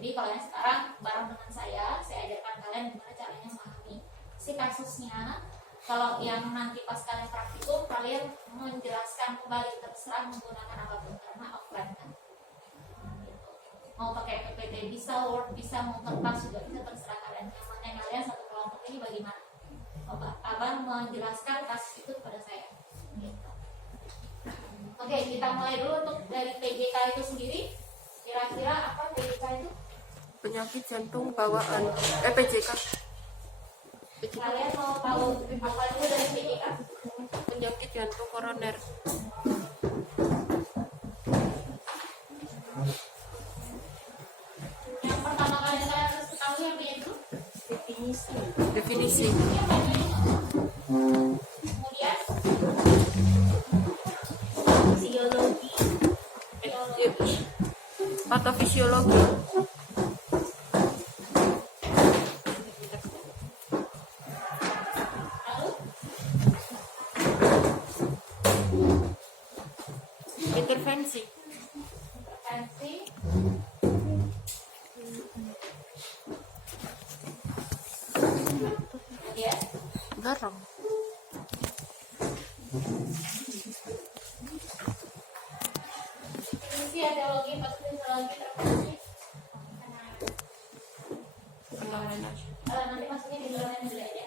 Jadi kalau yang sekarang bareng dengan saya ajarkan kalian gimana caranya memahami si kasusnya. Kalau yang nanti pas kalian praktikum, kalian menjelaskan kembali, terserah menggunakan apapun karena offline kan. Gitu. Mau pakai PPT bisa, Word bisa, mau kertas juga bisa, terserah kalian. Yang penting kalian satu kelompok ini bagaimana Abang menjelaskan kasus itu kepada saya. Gitu. Oke, kita mulai dulu untuk dari PJK itu sendiri. Kira-kira apa PJK itu? Penyakit jantung bawaan. PJK. Kalian mau tahu apa dulu dari PJK? Penyakit jantung koroner. Yang pertama kali kalian harus ketahui apa itu? Definisi. Kemudian Patofisiologi. lalu Intervensi. intervensi. Kemudian Garang. fungsi etiologi, patofisiologi, intervensi. Penanganan. Nanti maksudnya di dalamnya dulu aja.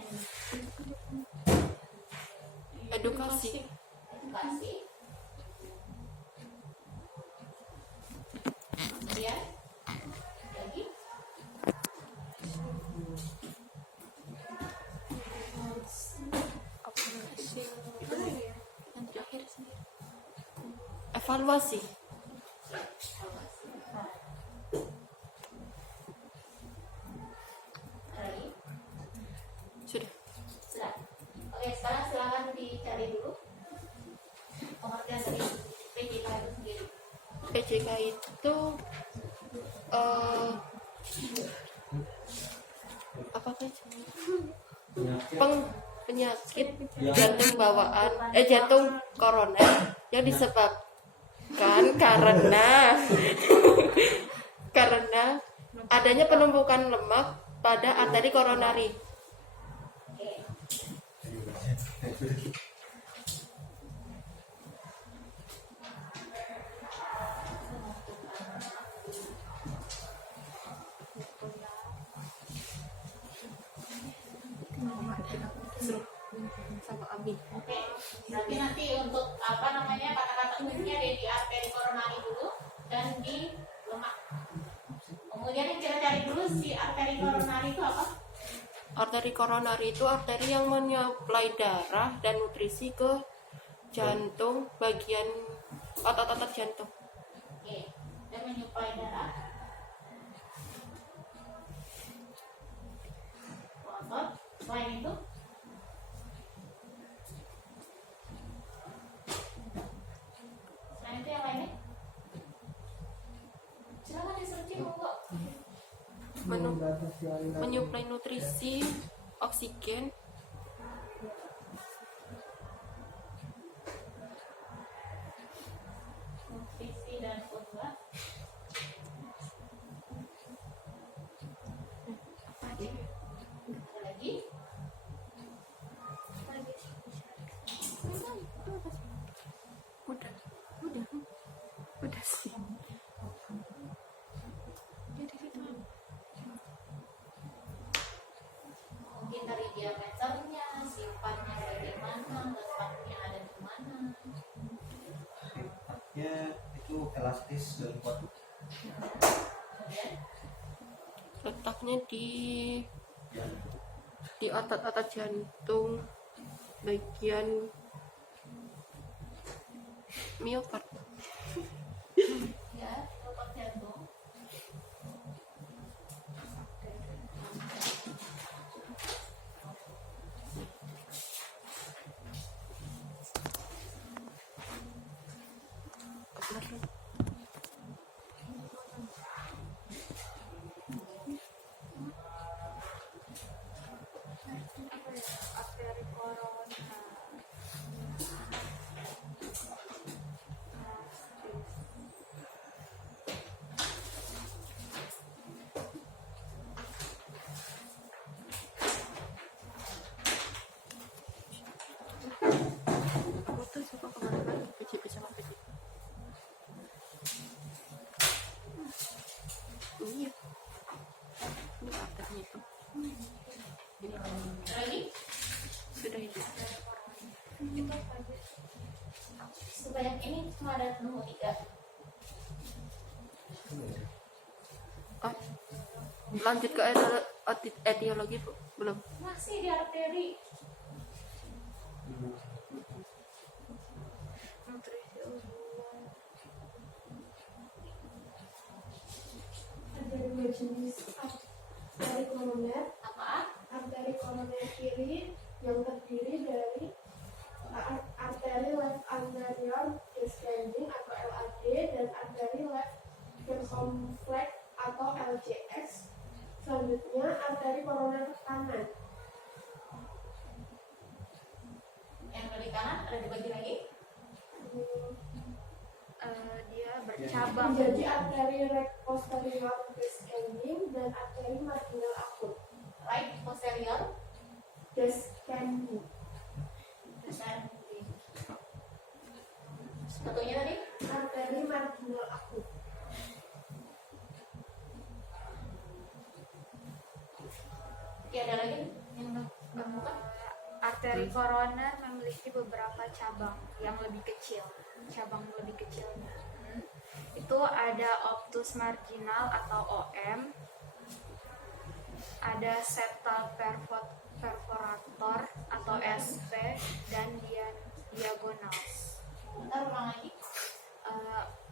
Edukasi. Edukasi. Kemudian lagi Evaluasi. lagi. Sudah. Sudah. Oke, sekarang silakan dicari dulu pengertian dari PJK itu sendiri. PJK itu apa sih? Penyakit jantung bawaan, jantung koroner yang disebabkan karena karena adanya penumpukan lemak pada arteri koronari. Oke. Sama Abi. Oke, berarti nanti untuk apa namanya kata-kata kuncinya ada di arteri koronari dulu dan di lemak. Kemudian yang kita cari dulu si arteri koronari itu apa? Arteri koronari itu arteri yang menyuplai darah dan nutrisi ke jantung, bagian otot-otot jantung. Oke, dan menyuplai darah. Otot. Selain itu, yang lainnya? Silakan di-searching monggo. Menyuplai nutrisi, oksigen, Nutrisi dan pembuat. Ada lagi? udah sih. Mungkin dari diameternya, sifatnya bagaimana, letaknya ada di mana. Sifatnya itu elastis dan kuat. Kemudian Letaknya di otot-otot jantung, bagian miokard. ya, otot jantung. sama dan pneumo 3. Ah, lanjut ke etiologi Bu. Belum. Masih di arteri. Ada dua jenis arteri koroner. Apa? Arteri koroner kiri yang terdiri dari arteri left anterior descending atau LAD dan arteri left circumflex atau LCX. Selanjutnya arteri koroner kanan. Yang dari kanan ada dibagi lagi. Dia bercabang. Menjadi arteri right posterior descending dan arteri marginal akut. Right posterior Descending. besar. Satunya tadi Arteri marginal akut. Oke, ada lagi yang bukan? Arteri koroner memiliki beberapa cabang yang lebih kecil, cabang lebih kecilnya. Itu ada obtus marginal atau OM, ada septal perforator atau SP, dan diagonals. Bentar, ulang lagi.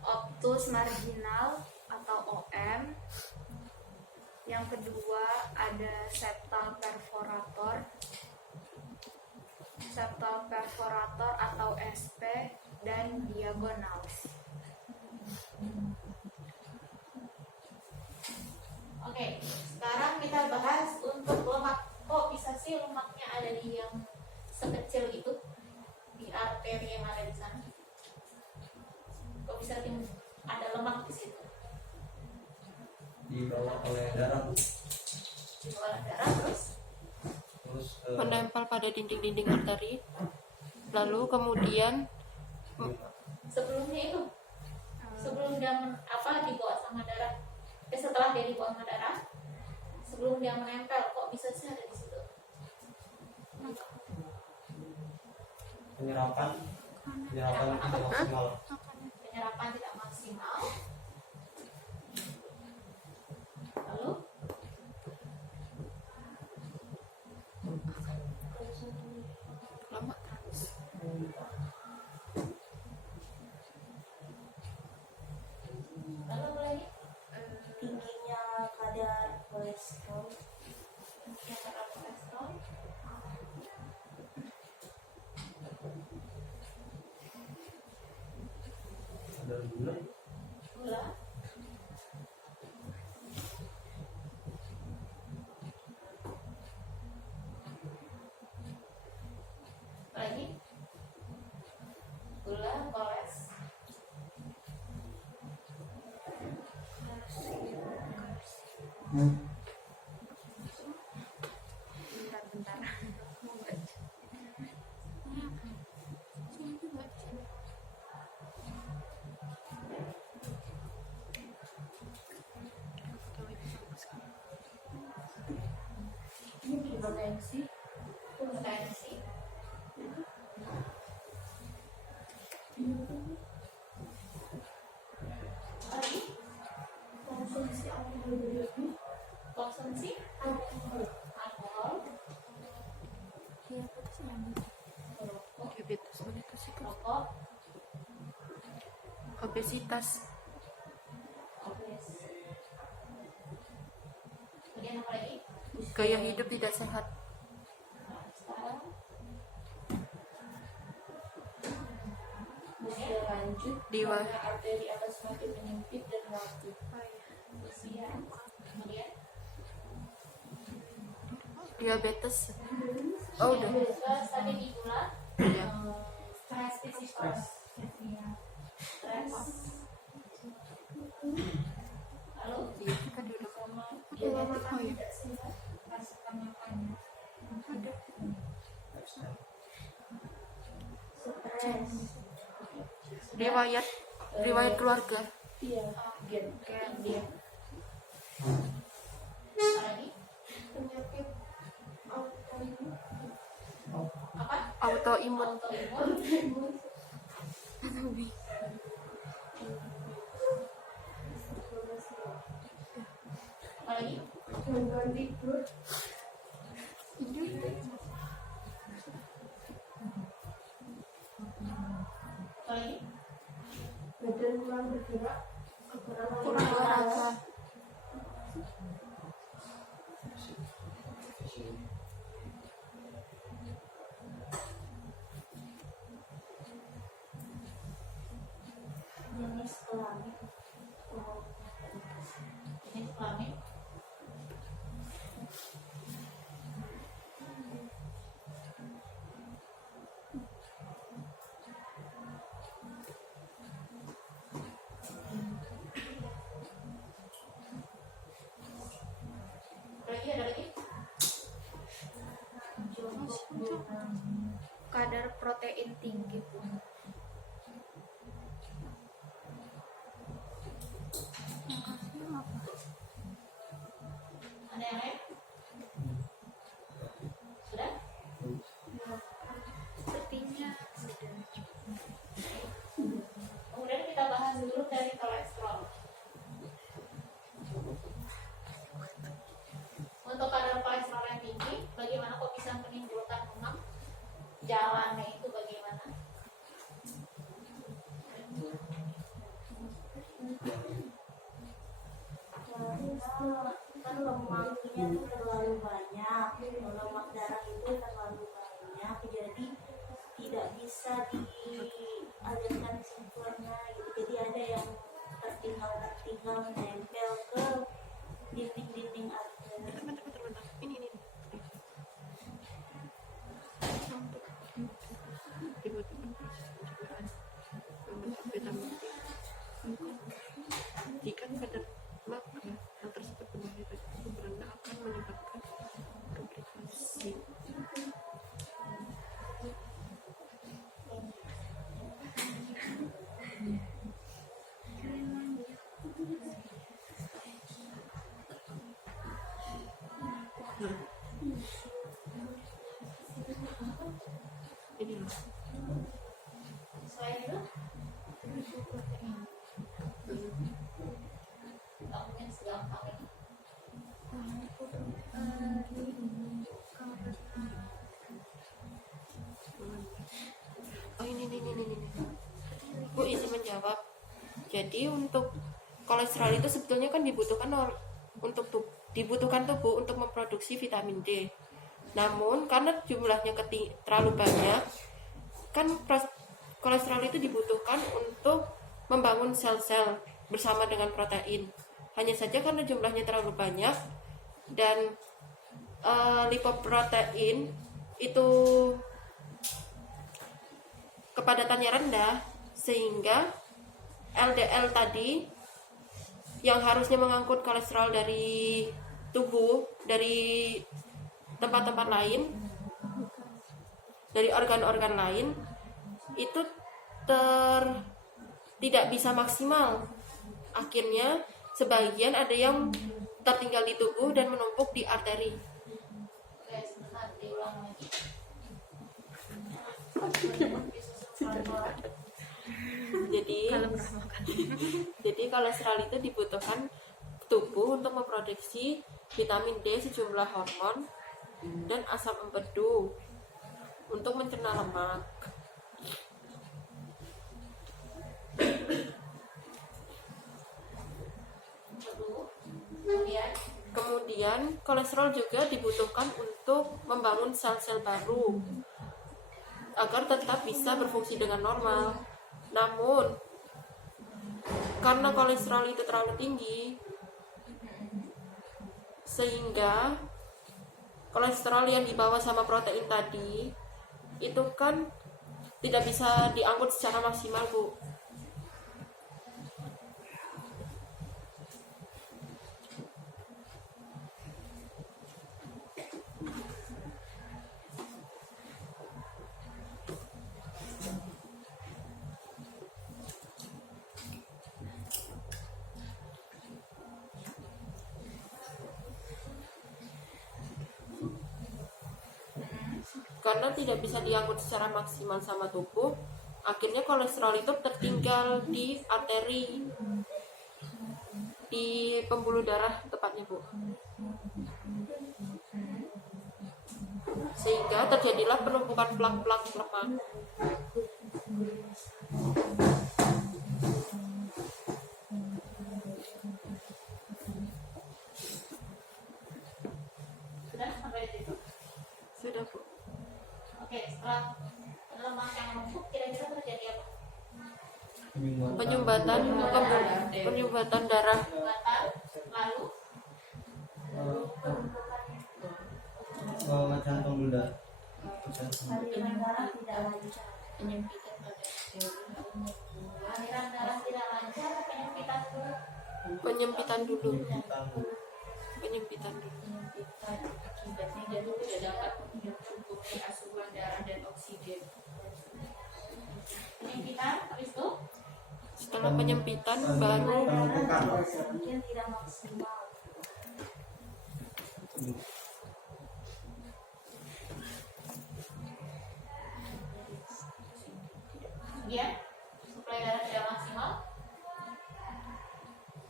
Obtus marginal atau OM. Yang kedua ada septal perforator atau SP, dan diagonals. Oke, sekarang kita bahas untuk lemak. Kok bisa sih lemaknya ada di yang sekecil itu, di arteri yang ada di sana? Kok bisa ada lemak di situ? Dibawa oleh darah Bu. Di bawah darah terus Menempel pada dinding-dinding arteri. Lalu kemudian sebelumnya itu, sebelum dia dibawa sama darah, setelah dia dibawa sama darah, sebelum dia menempel, kok bisa sih ada di situ? Penyerapan tidak maksimal. Penyerapan tidak maksimal. Lalu lama lalu apa lagi? Tingginya kadar kolesterol. Tingginya kadar kolesterol. Ada gula. Gula. Lagi gula, koles. Bentar. Mau baca. Hipertensi. Hipertensi. Lagi Konsumsi alkohol berlebih. konsumsi Alkohol. alkohol, diabetes mellitus rokok, obesitas, obes. Kemudian apa lagi? gaya hidup tidak sehat, Sekarang Usia lanjut Diwa- karena arteri akan semakin menyempit dan rapuh. usia, kemudian diabetes. Oh udah. terus tadi di gula, Ya. stres, stres, lalu Kan dulu. Sama Pola diabetes makan Oh, iya. tidak sehat. rasakan makannya. Lifestyle. Stres. Riwayat keluarga. Iya, gen dia. apa lagi? Penyakit autoimun. Apa? Autoimun. Autoimun. gangguan tidur, Apa lagi? badan kurang bergerak, kekurangan Kurang olahraga. Jenis kelamin. Jenis kelamin. Ada lagi? Kadar protein tinggi. Ada yang lain? Sudah? Sepertinya sudah. Kemudian kita bahas dulu dari kolesterol. Untuk kadar kolesterol yang tinggi, bagaimana kok bisa menimbulkan lemak? Jalannya itu bagaimana? Kan lemaknya tuh terlalu banyak, lemak darah itu terlalu banyak, jadi tidak bisa dialirkan kesimpulannya gitu. Jadi ada yang tertinggal menempel ke dinding-dinding arter. Bentar. Ini. Vitamin D. Jika kadar maka hal tersebut benar itu berendah akan menyebabkan komplikasi. Ini loh. Selain itu, nggak mungkin segampang ini. Oh ini. Bu izin menjawab. Jadi untuk kolesterol itu sebetulnya kan dibutuhkan tubuh untuk memproduksi vitamin D. Namun karena jumlahnya terlalu banyak, kan kolesterol itu dibutuhkan untuk membangun sel-sel bersama dengan protein. Hanya saja karena jumlahnya terlalu banyak dan lipoprotein itu kepadatannya rendah, sehingga LDL tadi yang harusnya mengangkut kolesterol dari tubuh, dari tempat-tempat lain, dari organ-organ lain, itu tidak bisa maksimal. Akhirnya sebagian ada yang tertinggal di tubuh dan menumpuk di arteri. Oke, sebentar diulang lagi. Jadi kolesterol itu dibutuhkan tubuh untuk memproduksi vitamin D, sejumlah hormon, dan asam empedu untuk mencerna lemak. Kemudian kolesterol juga dibutuhkan untuk membangun sel-sel baru agar tetap bisa berfungsi dengan normal. Namun karena kolesterol itu terlalu tinggi, sehingga kolesterol yang dibawa sama protein tadi itu kan tidak bisa diangkut secara maksimal, Bu. Karena tidak bisa diangkut secara maksimal sama tubuh, akhirnya kolesterol itu tertinggal di arteri, di pembuluh darah tepatnya, Bu. sehingga terjadilah penumpukan plak-plak lemak. Sudah sampai di situ. Sudah, Bu. Oke, setelah lemak yang numpuk kira-kira terjadi apa? Penyumbatan penyumbatan darah. Batal, lalu Jantung dulu. Jantung. aliran darah tidak lancar. aliran darah tidak lancar, Penyempitan penyempitan dulu. dulu. Jantung. Penyempitan dulu. Akibatnya jantung tidak dapat mencukupi asupan darah dan oksigen. Penyempitan, habis itu Setelah penyempitan baru Penumpukan. Mungkin tidak maksimal. kemudian suplai darah tidak maksimal,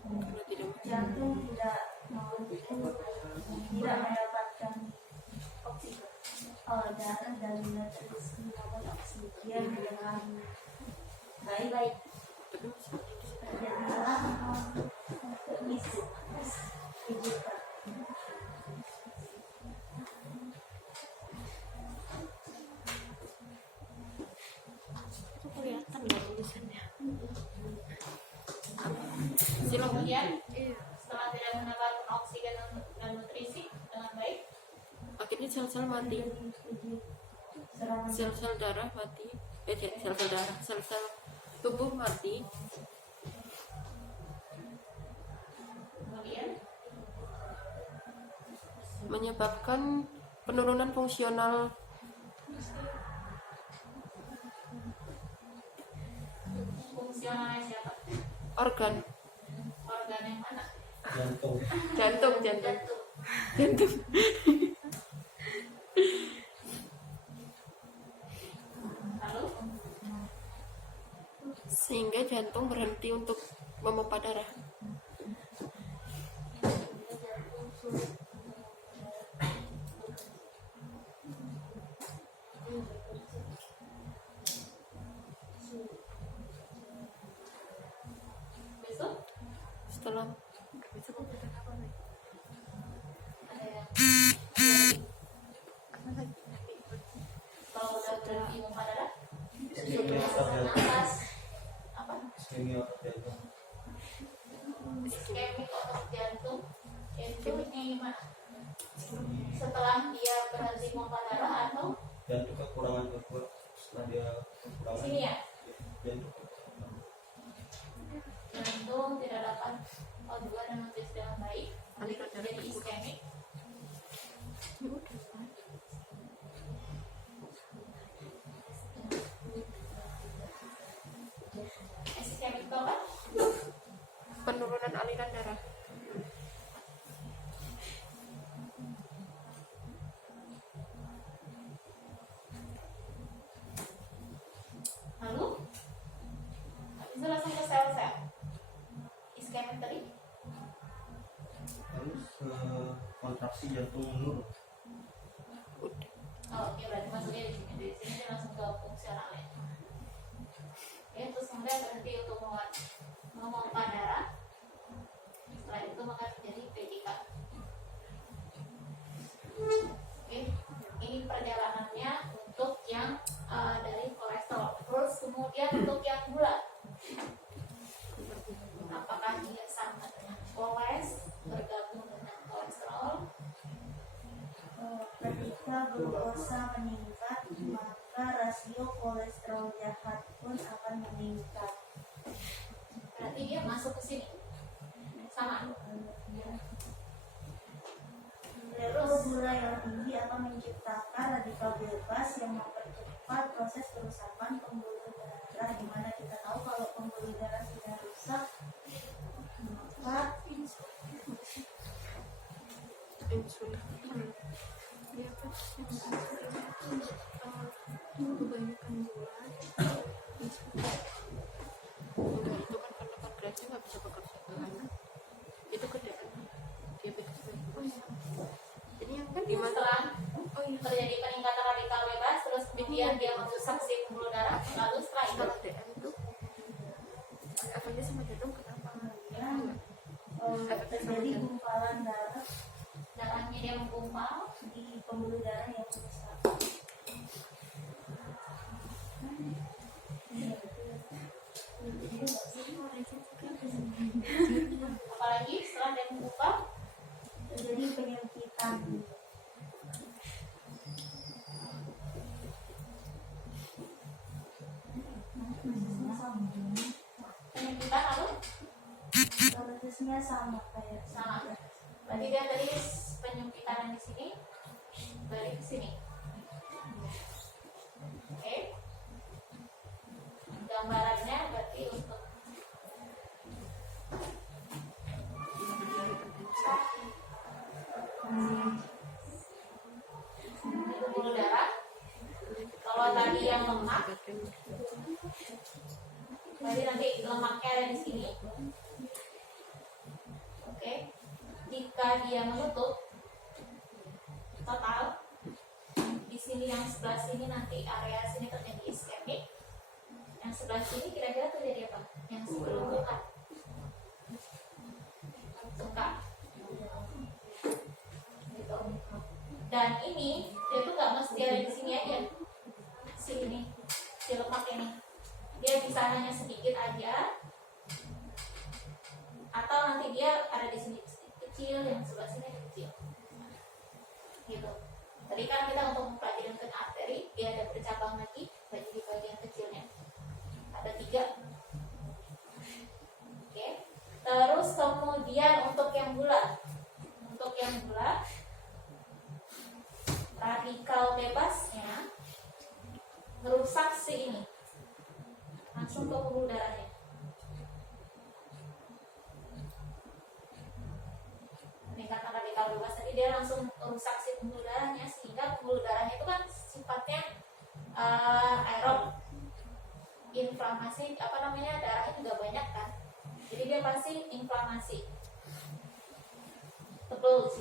kalau tidak Jantung tidak mendapatkan oksigen. Darah dan nutrisi maupun oksigen dengan baik. Terjadilah kegiatan. itu kelihatan nggak tulisannya? Silakan. kemudian setelah tidak mendapatkan oksigen dan nutrisi dengan baik, Akhirnya sel-sel mati. Sel-sel darah mati. Sel-sel darah, sel-sel tubuh mati. kemudian Menyebabkan penurunan fungsional fungsionalnya siapa? organ. Organ yang mana? Jantung. Jantung. Jantung. Lalu Sehingga jantung berhenti untuk memompa darah. besok Setelah ada yang kalau udah berhenti memompa darah, Iskemia otot jantung. nafas apa? Iskemia otot jantung. Iskemik otot jantung itu gimana? Setelah dia berhenti memompa darah atau Jantung kekurangan kekuatan setelah dia kekurangan. sini ya? Jantung. Jantung tidak dapat O2 dan nutrisi dengan baik, nanti terjadi iskemik. Iskemik itu apa? penurunan aliran darah. Lalu habis itu langsung ke sel-sel. Iskemik tadi Terus kontraksi jantung menurun. oke, berarti maksudnya di sini dia langsung ke fungsionalnya. Oke, terus kemudian berhenti untuk memompa darah. Setelah itu maka terjadi PJK. Oke, ini perjalanannya untuk yang dari kolesterol. Terus kemudian untuk yang gula, apakah dia sama dengan bergabung dengan kolesterol? Ketika glukosa meningkat, maka rasio kolesterol jahat pun akan meningkat. Berarti dia masuk ke sini sama. Terus gula yang tinggi akan menciptakan radikal bebas yang mempercepat proses kerusakan pembuluh darah, di mana kita tahu kalau pembuluh darah sudah rusak, maka Insulin. Kebanyakan gula. Enggak, itu kan karena pankreasnya nggak bisa bekerja kan. Itu ke diabetes mellitus. Jadi yang kan Setelah oh terjadi peningkatan radikal bebas, terus kemudian dia merusak si pembuluh darah, lalu setelah itu DM itu efeknya sama jantung kenapa? Terjadi gumpalan darah darahnya dia menggumpal. di pembuluh darah yang rusak. Apalagi setelah dia menggumpal, Terjadi penyempitan. penyempitan lalu Prosesnya sama kayak sama. Berarti dia tadi penyempitan di sini, balik ke sini. Oke. Gambarannya berarti untuk pembuluh darah. Kalau tadi yang lemak, berarti nanti lemaknya ada di sini. Oke. Jika dia menutup total, di sini yang sebelah sini nanti area sini terjadi iskemik. Yang sebelah sini kira-kira terjadi apa? Yang sebelum buka. Suka. Gitu. Dan ini dia tuh nggak mesti ada di sini aja. Sini, si lemak ini. Dia bisa hanya sedikit aja, atau nanti dia ada di sini kecil, yang sebelah sini kecil. Gitu. Tadi kan kita untuk mempelajari arteri, dia ada bercabang lagi, bagi di bagian kecilnya. Ada 3. Oke. Terus kemudian untuk yang bulat, radikal bebasnya merusak si ini, langsung ke pembuluh darahnya. Peningkatan radikal bebas tadi dia langsung merusak si pembuluh darahnya, sehingga pembuluh darahnya itu kan sifatnya aerob, inflamasi, darahnya juga banyak kan, jadi dia pasti inflamasi, tebel di